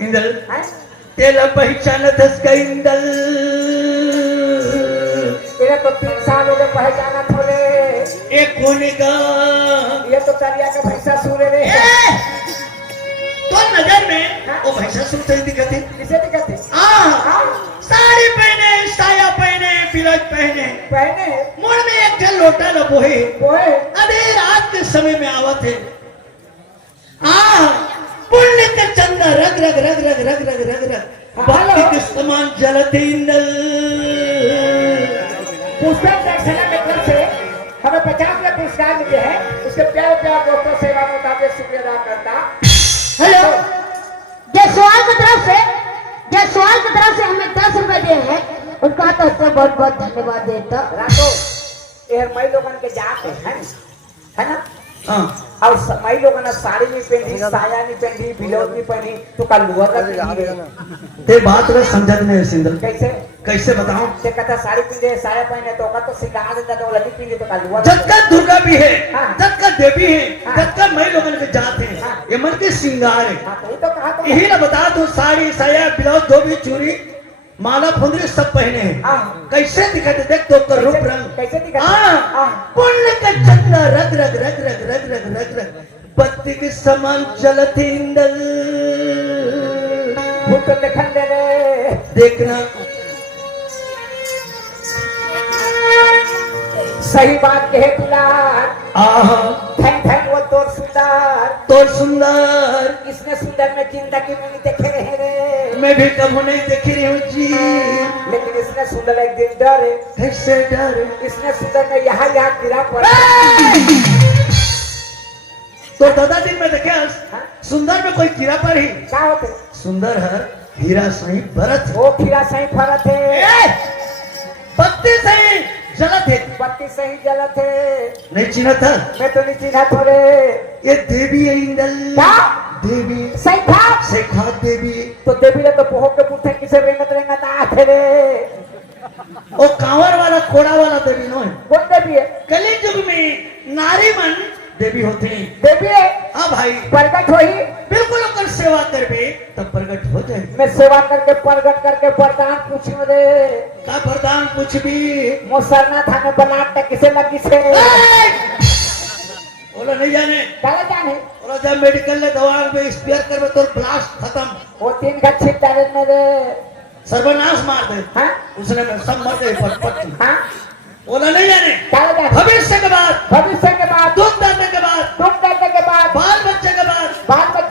इंदल तेरा पहचानतस का इंदल तेरे तो 3 साल हो गए पहचाना थोड़े एक होने का ये तो तरिया का भैंसा सूरे रे तो नजर में वो भैंसा सूते दिखते किसे दिखते साड़ी पहने साया पहने ब्लाउज पहने पहने मुंह में एक जल लोटा न बोहे बोए अरे रात के समय में आवत है पुण्य का चंदा रग रग रग रग रग रग रग रग बाकी के समान जलते इंदल पुस्तक दर्शना के तरफ से हमें 50 रुपया पुरस्कार मिले हैं उसके प्यारे प्यारे दोस्तों सेवा मुताबिक शुक्रिया अदा करता। हेलो जयसवाल की तरफ से हमें 10 रुपए दिए हैं उनका तो बहुत बहुत धन्यवाद देता। रातो ये मई लोगन के जाते है ना हाँ और मई लोगन ने साड़ी नहीं पहनी साया नहीं पहनी ब्लाउज नहीं पहनी तो कल ते बात रे समझत नहीं सिंदल कैसे कैसे बताऊं से कहता साड़ी पहने साया पहने तो का तो सिंगार देता तो लड़ी पहने तो कल जब का दुर्गा भी है हाँ। जब का देवी है हाँ। जब का मई लोगन के जाते हैं हाँ। ये मन के श्रृंगार है हां तो कहा तो यही ना बता दो साड़ी साया ब्लाउज धोबी चूड़ी माला फुंदरी सब पहने हैं हाँ। कैसे दिखाते देख तो कर रूप रंग कैसे दिखाते हाँ पुण्य का चंदा रग रग रग रग रग रग रग रग बत्ती के समान जलते इंदल फूल तो देखन दे रे देखना सही बात कहे दुलार आहा थैंक थैंक वो तो सुंदर इसने सुंदर में जिंदगी में नहीं देखे रहे रे मैं भी कभी नहीं देखी रही हूँ जी लेकिन इसने सुंदर एक दिन डरे कैसे डर इसने सुंदर में यहाँ गिरा पड़ा तो दादा दिन में देखे सुंदर में कोई कीड़ा पर ही क्या होते सुंदर है हीरा सही भरत वो खीरा सही फरत है पत्ती सही जलत है बत्ती सही जलत है नहीं चिन्ह था मैं तो नहीं चिन्हा थोड़े ये देवी है इंदल क्या देवी सही था शेखा देवी तो देवी ने तो पोहो के पूछे किसे रेंगत आते रे वो कांवर वाला खोड़ा वाला देवी नो है कौन देवी है कली युग में नारी मन देवी होते हैं देवी है हाँ भाई प्रगट हुई बिल्कुल अगर सेवा करबे तब प्रगट हो जाए मैं सेवा करके प्रगट करके वरदान पूछूं रे का वरदान कुछ भी मोसरना थाने बनाट तक किसे लगी से बोला नहीं जाने चले जाने बोला जब मेडिकल ने दवा में स्पेयर करबे तो ब्लास्ट खत्म वो 3 का छिप डाले मेरे सर्वनाश मार दे हाँ उसने में सब मर गए पट हाँ बोला नहीं जाने चले जाने भविष्य के बाद दूध डालने के बाद बाल बच्चे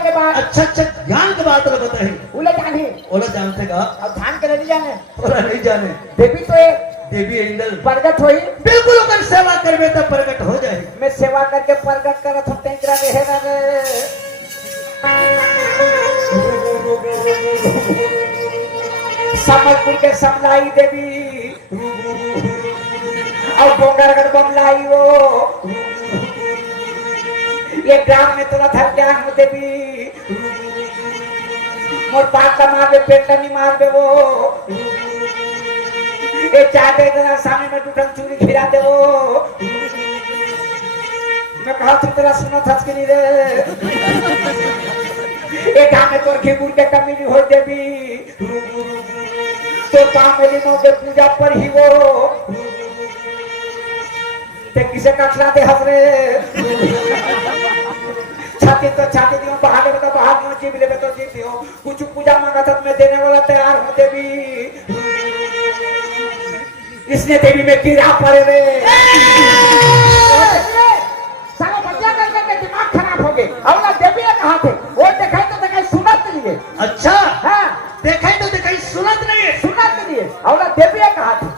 के बाद अच्छा ज्ञान के बाद बताए उले जाने बोला जानते का और ध्यान के नहीं जाने बोला नहीं जाने देवी तो एक देवी इंदल प्रगट हुई बिल्कुल अगर सेवा करबे तब प्रगट हो जाए मैं सेवा करके प्रगट करत हूं तेंद्रा रहे रे समझपुर के समलाई देवी और डोंगरगढ़ बमलाई वो ये ग्राम में तुरंत हर ज्ञान हो देवी मोर पाक का मार दे पेट नहीं मार दे वो ये चाहते इतना सामने में टूटन चूड़ी खिला दे वो मैं कहा तू तेरा सुना था कि नहीं रे एक आने तोर खिबुर के कमी नहीं हो देवी तो कामेली नो के पूजा पर ही वो ते किसे कटला दे हसरे छाती तो छाती दियो बाहर ले तो बाहर दियो जीव ले तो जीव दियो कुछ पूजा मांगा था मैं देने वाला तैयार हूं देवी इसने देवी में कीड़ा पड़े रे साला बच्चा करके दिमाग खराब हो गए और ना देवी ने कहा थे वो दिखाई तो दिखाई सुनत नहीं है अच्छा हां देखाई तो देखाई सुनत नहीं है सुनत नहीं है और ना देवी ने कहा थे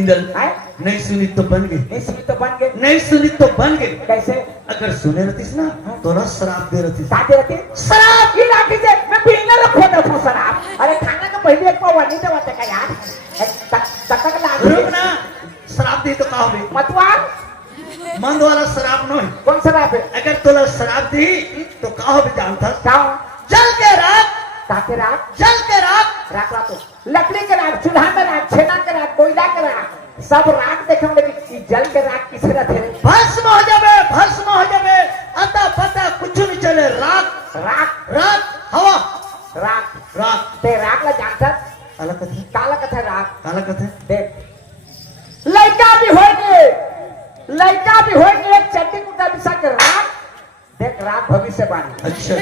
इंदल हैं नहीं सुनी तो बन गई नहीं सुनी तो बन गए नहीं सुनी तो बन गई कैसे अगर सुने रहतीस ना तो ना शराब दे रहती साथे रहते शराब की लाठी से मैं पीने रखो दो शराब अरे खाना का पहले एक पाव नहीं देवाते का यार तक लाग रुक ना शराब दी तो कहा बे मतवा मंद वाला शराब नहीं कौन शराब है अगर तोला शराब दी तो कहा भी जानता क्या जल के राख ताके राख जल के राख राख तो लकड़ी के राख चूल्हा में राख छेना के राख कोयला के राख सब राख देखे लेकिन जल के राख किसे रहते भस्म हो जावे अता पता कुछ नहीं चले राख राख राख हवा राख राख ते राख ला जानता अलग कथे काला कथा राख काला कथे देख लड़का भी होएंगे एक चट्टी कुत्ता बिसा के राख देख राख भविष्यवाणी अच्छा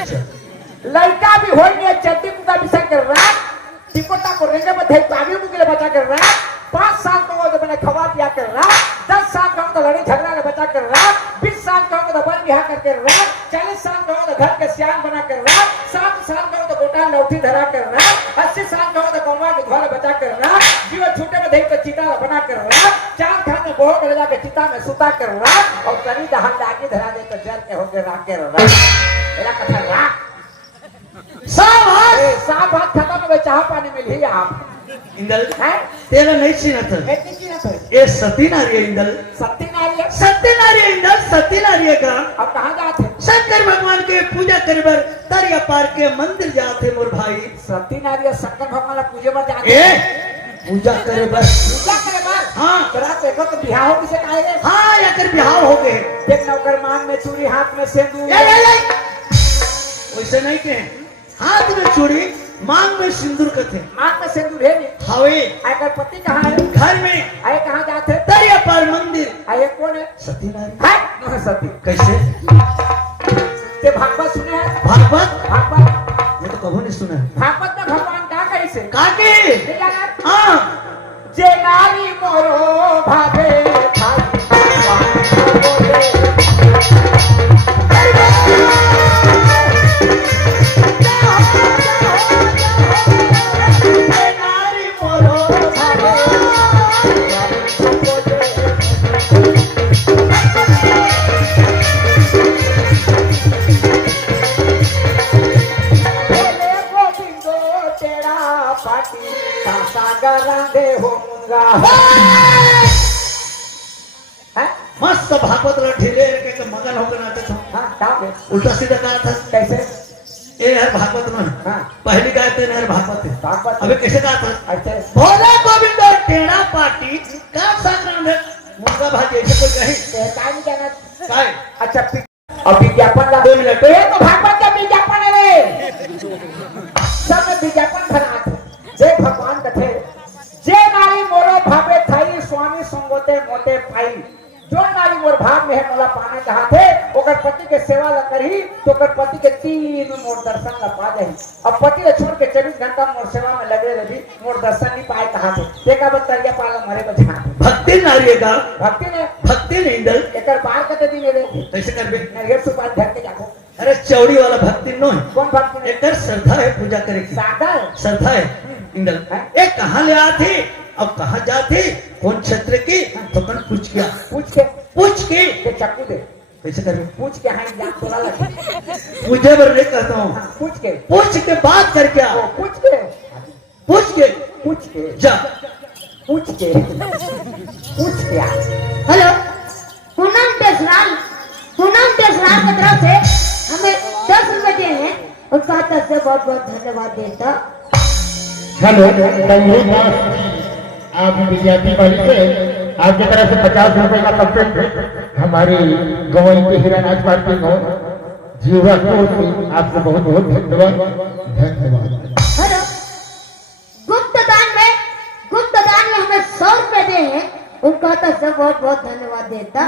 लड़का भी होएंगे एक चट्टी कुत्ता बिसा के राख टिकोटा को रेंगे में धई पानी मुके बचा कर राख 5 साल का तो मैंने खवा पिया कर राख 10 साल का तो लड़ाई झगड़ा ले बचा कर राख 20 साल का तो बन बिहार करके राख 40 साल का तो घर के सियान बना कर राख 60 साल का तो गोटा लौठी धरा कर राख 80 साल का तो कौवा के घर बचा कर राख जीवन छूटे में धई तो चिता बना कर राख चार खान में बोह के जाके चिता में सुता कर राख और करी दहन लाके धरा दे तो जल के होके राख के राख एला कथा राख साफ हाथ खत्म में चाह पानी में लिया आप इंदल हैं तेरा नहीं चिन्हत कितनी की ना तो ये सती नारी है इंदल सत्य नारी है सत्य नारी है इंदल सती नारी है का अब कहाँ जाते शंकर भगवान के पूजा करबर दरिया पार के मंदिर जाते मोर भाई सती नारी है शंकर भगवान ला पूजे पर जाते ए पूजा करे बस पूजा करे बस हाँ तेरा देखो तो बिहार हो किसे कहेंगे हाँ या कर बिहाव हो गए देख नौकर मान में चूड़ी हाथ में सिंदूर वैसे नहीं कहे हाथ में चूड़ी मांग में सिंदूर कथे मांग में सिंदूर है नहीं हवे आकर पति कहाँ है घर में आए कहाँ जाते दरिया पार मंदिर आए कौन है सती नारी है नहीं सती कैसे ते भागवत सुने हैं भागवत मैं तो कभी नहीं सुना भागवत में भगवान कहा कैसे काके ये क्या है हाँ जे नारी मोरो भावे मस्त भागवत ढीले के मगन होकर नाचत हो हाँ उल्टा सीधा कहा था कैसे ये हर भागवत में हाँ पहली गायते हर भागवत है भागवत अबे कैसे कहा था ऐसे भोला गोविंद टेढ़ा पार्टी का संक्रांत मुर्गा भाजी ऐसे कोई कहे कहता नहीं जाना काय अच्छा अब विज्ञापन ला 2 मिनट ये तो भागवत का विज्ञापन है रे सब में विज्ञापन भरा देख भगवान कथे जे नारी मोरो भावे थाई स्वामी संगोते मोते पाई जो नारी मोर भाग में है मोला पाने कहा थे ओकर पति के सेवा ला करही तो ओकर पति के 3 मोर दर्शन ला पा जाही अब पति ले छोड़ के 24 घंटा मोर सेवा में लगे रही मोर दर्शन नहीं पाए कहा थे देखा बतरिया पाला मरे बचा भक्ति नारी का भक्ति ने इंदल एकर बाहर कते दी मेरे कैसे करबे नरियर सुपारी धर के जाको अरे चौड़ी वाला भक्ति नो है कौन भक्ति ने एकर श्रद्धा है पूजा करे की सादा है श्रद्धा है इंदल ए कहाँ ले आती अब कहाँ जाती कौन क्षेत्र की तो कौन पूछ के ते चक्कू दे कैसे करबे पूछ के हां जान तोला लगे पूछे बर नहीं कहता हूँ पूछ के बात कर क्या पूछ के जा पूछ के हेलो पूनम देसराल की तरफ से हमें 10 रुपए दिए हैं उसका तरफ से बहुत बहुत धन्यवाद देता। हेलो आप विद्यार्थी वाली से आपकी तरफ से 50 रुपए का कंप्लीट हमारी गवई की हिरानाज पार्टी को जीवा को आपको बहुत बहुत धन्यवाद। हेलो गुप्तदान में हमें 100 रुपए दिए हैं उनका तो सब बहुत बहुत धन्यवाद देता।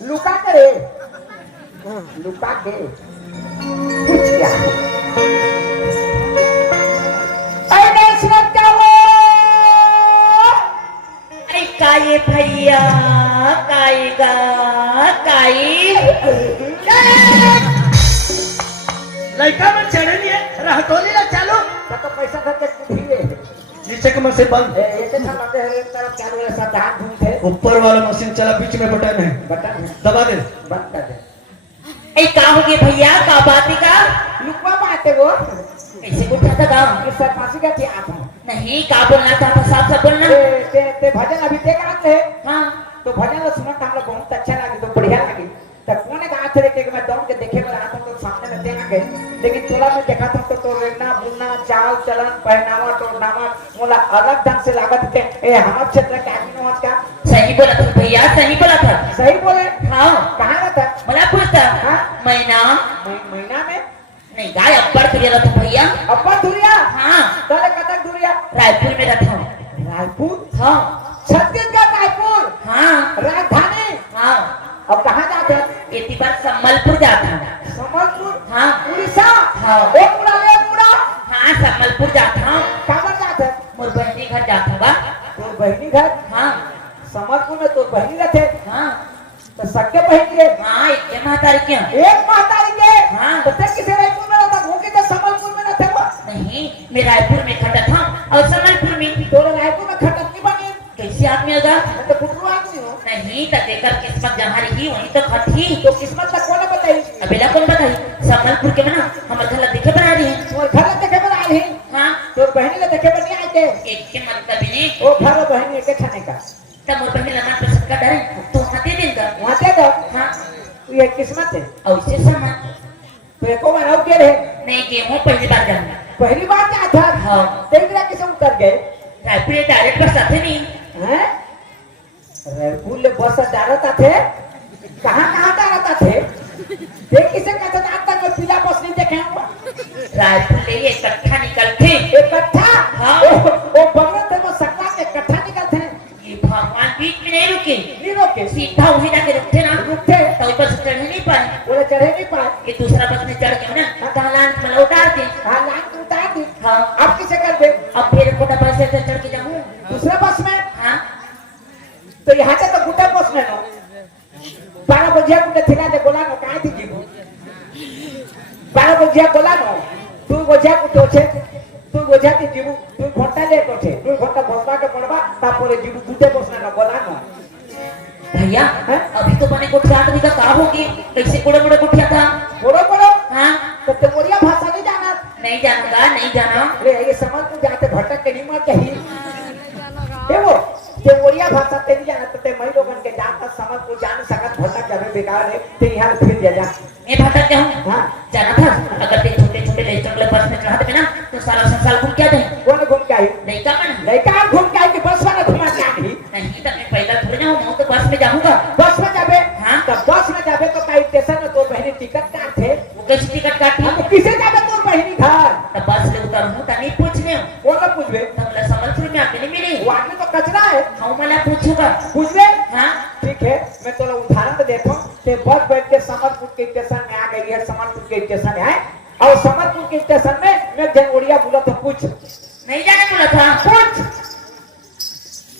लुका के रे लुका के कुछ क्या अरे सुनत क्या हो अरे काये भैया कायेगा काई लड़का में चढ़नी है रहतोली ला चालू तो पैसा खर्च कुठिए नीचे के मशीन बंद है ये तो सब लगे एक तरफ चालू है सब हाथ घूमते ऊपर वाला मशीन चला बीच में बटन है बटन है दबा दे बंद कर दे ए का हो गया भैया का बात का लुकवा बाते वो ऐसे उठा था गाँव ये सरपासी का क्या आता नहीं का बोलना था साफ साफ बोलना ते भजन अभी देख आते हैं हाँ तो भजन को सुना हम लोग बहुत अच्छा लगे तो बढ़िया लगे तो कौन एक आते थे कि मैं दौड़ के देखे में आता तो सामने में देखा गए लेकिन तोला में देखा था तो रेना बुलना चाल चलन पहनावा टोनावा मोला अलग ढंग से लागत थे ए हमारे क्षेत्र के आदमी नवाज का सही बोला था भैया सही बोला था सही बोले हाँ कहाँ रहता मला पूछता हाँ? महीना महीना में नहीं गाय अब्बर तुरिया रहता भैया अब्बा दुरिया हाँ तले कतक दुरिया रायपुर में रहता हूँ रायपुर हाँ छत्तीसगढ़ रायपुर हाँ राजधानी हाँ अब कहाँ जाते हैं इतनी बार संबलपुर जाता हूँ संबलपुर हाँ उड़ीसा हाँ। एक मुड़ा ले एक मुड़ा हाँ संबलपुर जाता हूँ कहाँ जाते हैं मोर बहनी घर जाता हूँ तोर बहनी घर हाँ समरपुर में तोर बहनी रहते हाँ तो सबके बहनी है हाँ एक के महातारी क्यों एक महतारी के हाँ। तो ते किसे रायपुर में रहता वो किसे समरपुर में रहते वो नहीं मैं रायपुर में खड़ा था और संबलपुर में तोरे रायपुर में खटक नहीं बनी कैसे आदमी होगा मैं तो कुटरू आदमी हूँ नहीं तो देकर किस्मत जहाँ रही वहीं तो खटी तो किस्मत का कौन बताई अबेला कौन बताई संबलपुर के में ना हमारे घर दिखे बना रही है तोर घर ले देखे बना रही हाँ तोर बहनी ले देखे बनी आके एक के मतलब ही नहीं वो घर और बहनी एक खाने का तब मोर बहनी लगा पसंद का डरे तो वहाँ दे देगा वहाँ दे दो हाँ ये किस्मत है और इससे सामान तो एको बार और के रहे नहीं गेहूँ पहली बार जाना पहली बार क्या था हाँ। तेरा किसे उतर गए रायपुर डायरेक्ट बस आते नहीं हैं रायपुर ले बस डालता थे कहाँ डालता थे देख किसे कहते थे आज तक मैं पीला बस नहीं देखे हुआ रायपुर ले ये इकट्ठा निकलते इकट्ठा हाँ। वो बगल थे वो सकला के इकट्ठा निकलते ये भगवान बीच में नहीं रुके नहीं रोके सीधा वहीं जाके रुकते ना रुकते तो ऊपर से चढ़ ही नहीं पाए बोले चढ़े नहीं पाए कि दूसरा बस में चढ़ गए ना ढलान मतलब उतारते हाँ लाइन को उतार दी हाँ अब किसे कर दे अब फिर कोटा बस से चढ़ के जाऊँ दूसरे बस में हाँ तो यहाँ से तो गुटे बस में नो 12 बजे गुटे थिला दे बोला नो कहाँ थी जीवो 12 बजे बोला नो तू बजे गुटे छे तू बजे की जीवो तू घंटा ले कोछे तू घंटा बसवा के पड़वा तापर जीवो गुटे बस ना बोला नो भैया हैं? अभी तो बने कोठिया आदमी का का होगी कैसे कोड़े मोड़े कोठिया था बोलो हाँ तो तेमोरिया भाषा नहीं जाना नहीं जानूंगा नहीं जाना अरे ये समझ में जाते भटक के नहीं मर चाहिए ये वो तेमोरिया भाषा ते नहीं जाना तो ते मई लोगन के जाता समझ को जान सकत भटक जावे बेकार है ते यहाँ फिर जा मैं भटक गया हूँ हाँ जाना था अगर ते छोटे छोटे लेस्टर बस में चढ़ा दे ना तो सारा संसार घूम क्या दे कौन घूम के आई नहीं का मन लड़का घूम के आई कि बस वाला घुमा के आई नहीं तो मैं पैदल थोड़ी ना हूँ तो बस में जाऊंगा बस में जाबे हाँ। तो बस में जाबे तो कई स्टेशन में तो बहनी टिकट काट थे वो कैसे टिकट काटी अब किसे जाबे तो बहनी घर तो बस से उतरू तो नहीं पूछ ले कौन ना पूछबे तो बोला संबलपुर में आके नहीं मिली वो आदमी तो कचरा है हाँ मैं पूछूंगा पूछबे हाँ ठीक है मैं तो उदाहरण देता हूँ ते बस बैठ के समरपुर के स्टेशन में आ गई है समरपुर के स्टेशन में आए और समरपुर के स्टेशन में मैं जनवरिया बोला तो पूछ नहीं जाने बोला था पूछ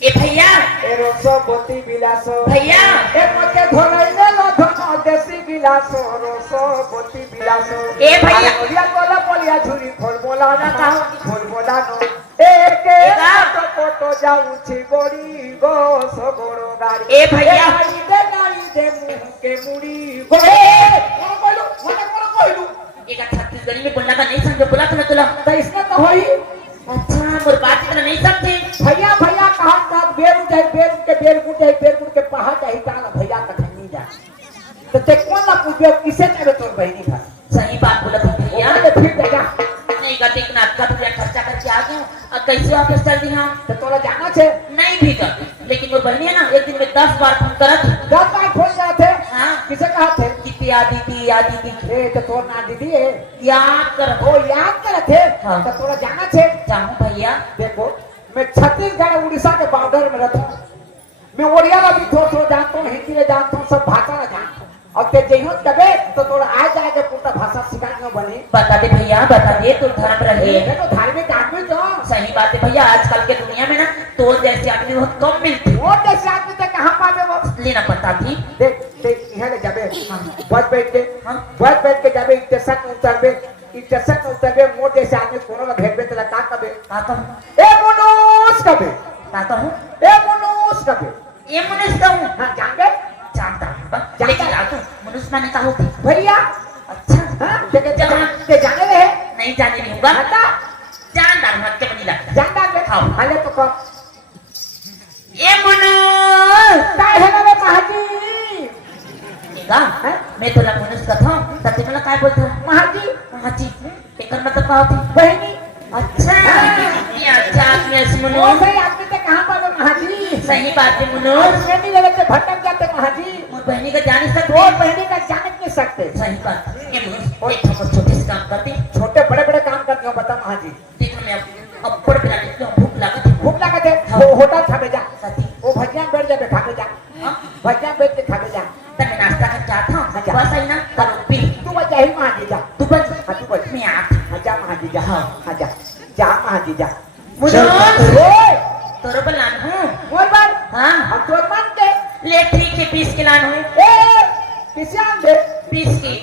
ए भैया ए रोसो बोती बिलासो भैया ए मोटे धोलैले लो धोनो देसी बिलासो रोसो बोती बिलासो ए भैया बोलिया बोला बोलिया झुरी खोल बोला ना कहूं खोल बोला नो ए के तो फोटो जाऊ छी गोरी गो सो गोरो गाड़ी ए भैया गाड़ी दे मुंह के मुड़ी गो कौन बोलू मने कौन कहलू एक छत्तीसगढ़ी में बोलना का नहीं समझ बोला था मैं तुला तो इसने तो होई अच्छा मोर बात इतना नहीं समझे भैया भैया कहा था बेर उठ के पहाड़ जाई ताला भैया कथा नहीं जा तो ते कौन ना पूछे किसे चाहे तोर बहनी घर सही बात बोला था भैया ओकरे फिर देगा नहीं गति के नाटका तो खर्चा करके आ गया अब कैसे वापस चल दी हम तो तोरा जाना छे नहीं भी कर लेकिन वो बहनी है ना एक दिन में 10 बार फोन करत 10 बार फोन किया थे हाँ किसे कहा थे दीदी आ दीदी ए तो तोर ना दीदी है याद कर वो याद करे थे हाँ। तो तोरा जाना छे जाऊं भैया देखो मैं छत्तीसगढ़ उड़ीसा के बॉर्डर में रहता हूँ मैं ओडिया में भी थोड़ा जानता हूँ, हिंदी में जानता हूँ, सब भाषा में जानता हूँ। और ते जइयो तबे तो थोड़ा आ जाएगा पूरा भाषा सिखाने बने। बता दे भैया, बता दे, तू धर्म रहे। ये तो धार्मिक आदमी तो सही बात है भैया, आजकल के दुनिया में ना तो जैसे आदमी बहुत कम मिलते। वो जैसे आदमी तो कहाँ पावे वो? लेना पता थी। देख देख यहाँ ले जाबे, बस बैठ के जाबे, स्टेशन में उतरबे, मोर जैसे आदमी कोनो में भेटबे तो का कबे? का कहूँ? ए मनुष्य कबे? का कहूँ? ए मनुष्य कबे? ये मनुष्य कहूँ? हाँ जानबे? जानता हूँ, लेकिन तू मनुष्य माने का होती? भैया अच्छा, हाँ ते जाने रहे? नहीं जाने नहीं होगा। हटा जान डाल मत के बनी लगता। जान डाल बे। हाँ। हाले तो कब? ये मनुष्य काय है ना रे महाजी? का मैं तो मनुष्य का था, तब ते मला काय बोलता? महाजी हाजी, एकर मतलब का होती? बहनी अच्छा, ये अच्छा आदमी है वो मनुष्य। भाई आदमी तो कहाँ पावे महाजी? सही बात है और मनुष्य। नहीं लगते भटक जाते महाजी। मोर बहनी का जान ही सकते। और बहनी का जान नहीं सकते। सही बात है। ये मनुष्य एक हम छोटे से काम करते, छोटे बड़े बड़े काम करते हो बता महाजी। देखो मैं अब पड़ बिना निकलो, भूख लगा थी। भूख लगा थे वो होटल खावे जा, साथी, वो भजिया में बैठ जाबे खावे जा, हाँ, भजिया में बैठ के खावे जा। तब मैं नाश्ता कर जाता हूँ। अच्छा। बस आई ना करो पी। तू बजा ही महाजी जा, तू बस हाँ तू बज। मैं आती। हाँ जा महाजी जा, हाँ। हाँ जा जा महाजी जा। मनुष्य ओए तोरो बलान हूँ। मोर बार हाँ, हम तोर मान के ले ठीक है, 20 के लान हूँ। ए किसे आन दे? 20 की।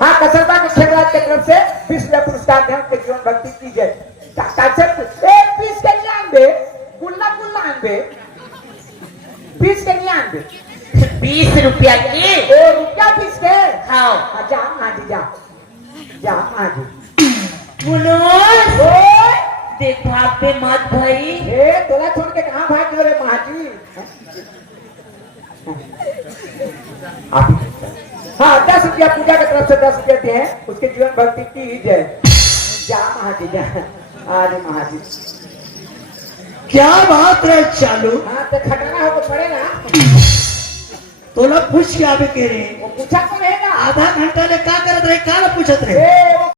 हाँ कसरबा के खेलवाद के तरफ से 20 रुपया पुरस्कार दें के जीवन भक्ति कीजिए। एक 20 के लिए आन दे, गुल्ला आन दे, 20 के लिए आन दे। 20 रुपया की। ओ रुपया 20 के? हाँ। हाँ जा महाजी जा, जा महाजी। मनुष्य ओए देख भाग पे मत भाई। ए तोला छोड़ के कहाँ भाग गए रे महाजी? हाँ 10 रुपया पूजा की तरफ से 10 रुपया दिए हैं, उसके जीवन भक्ति की जय। जा महाजी जा, अरे महाजी क्या बात रे चालू? हाँ तो खटना हो तो पड़ेगा। तो लोग पूछ के आवे के रे वो पूछा तो रहेगा। आधा घंटा ले का करत रहे, का पूछत रहे? ए